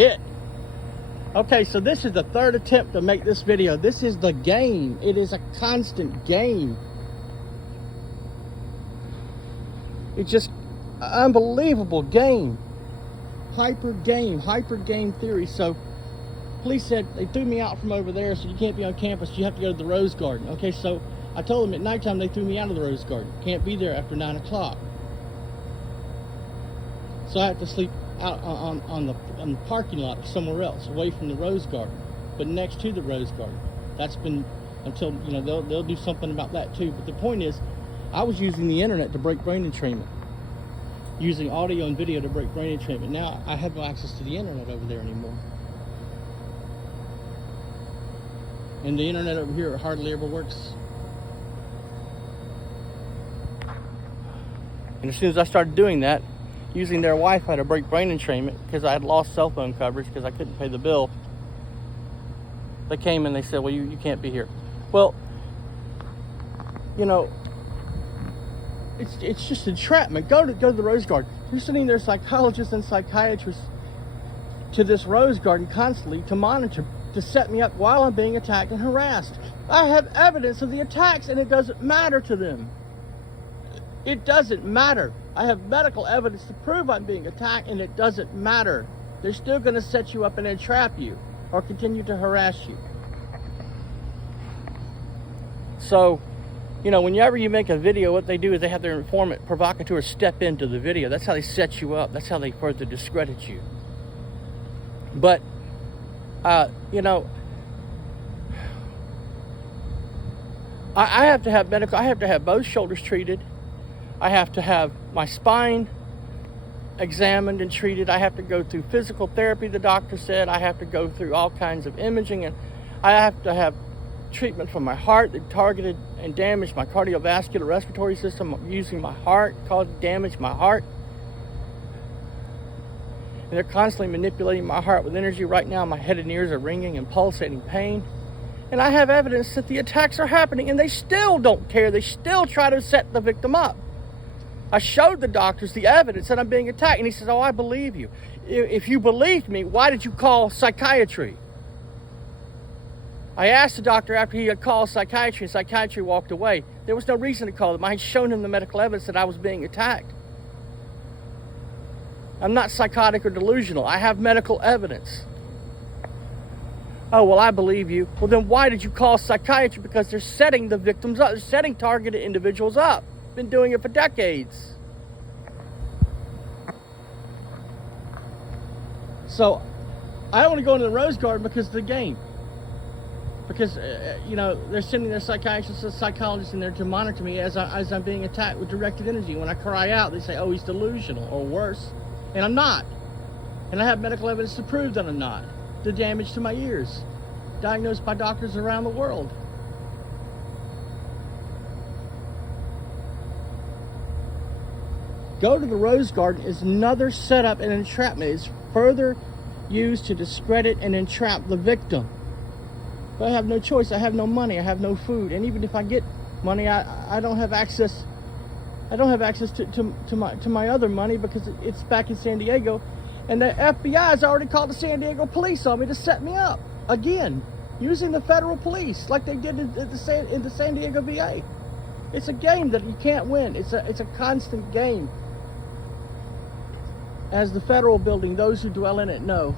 Hit. Okay, so this is the third attempt to make this video. This is the game. It is a constant game. It's just an unbelievable game. Hyper game theory. So police said they threw me out from over there, so you can't be on campus. You have to go to the Rose Garden. Okay, so I told them at nighttime they threw me out of the Rose Garden. Can't be there after 9 o'clock. So I have to sleep out on the parking lot somewhere else, away from the Rose Garden, but next to the Rose Garden. That's been until, you know, they'll do something about that too. But the point is, I was using the internet to break brain entrainment, using audio and video to break brain entrainment. Now I have no access to the internet over there anymore. And the internet over here hardly ever works. And as soon as I started doing that, using their Wi-Fi to break brain entrainment, because I had lost cell phone coverage because I couldn't pay the bill, they came and they said, well, you can't be here. Well, you know, it's just entrapment. Go to the Rose Garden. You're sending their psychologists and psychiatrists to this Rose Garden constantly to monitor, to set me up while I'm being attacked and harassed. I have evidence of the attacks and it doesn't matter to them. It doesn't matter. I have medical evidence to prove I'm being attacked and it doesn't matter. They're still going to set you up and entrap you or continue to harass you. So, you know, whenever you make a video, what they do is they have their informant provocateurs step into the video. That's how they set you up. That's how they further discredit you. But, you know, I have to have medical, I have to have both shoulders treated. I have to have my spine examined and treated. I have to go through physical therapy, the doctor said. I have to go through all kinds of imaging, and I have to have treatment for my heart that targeted and damaged my cardiovascular respiratory system, using my heart, damaged my heart. And they're constantly manipulating my heart with energy. Right now, my head and ears are ringing and pulsating pain. And I have evidence that the attacks are happening, and they still don't care. They still try to set the victim up. I showed the doctors the evidence that I'm being attacked, and he says, oh, I believe you. If you believed me, why did you call psychiatry? I asked the doctor after he had called psychiatry, and psychiatry walked away. There was no reason to call them. I had shown him the medical evidence that I was being attacked. I'm not psychotic or delusional. I have medical evidence. Oh, well, I believe you. Well, then why did you call psychiatry? Because they're setting the victims up. They're setting targeted individuals up. Been doing it for decades. So I don't want to go into the Rose Garden because of the game. Because, you know, they're sending their psychiatrists and psychologists in there to monitor me as I'm being attacked with directed energy. When I cry out, they say, oh, he's delusional, or worse. And I'm not. And I have medical evidence to prove that I'm not. The damage to my ears, diagnosed by doctors around the world. Go to the Rose Garden is another setup and entrapment. It's further used to discredit and entrap the victim. But I have no choice. I have no money. I have no food. And even if I get money, I don't have access. I don't have access to my other money because it's back in San Diego. And the FBI has already called the San Diego police on me to set me up again, using the federal police like they did in the San Diego VA. It's a game that you can't win. It's a constant game. As the federal building, those who dwell in it know.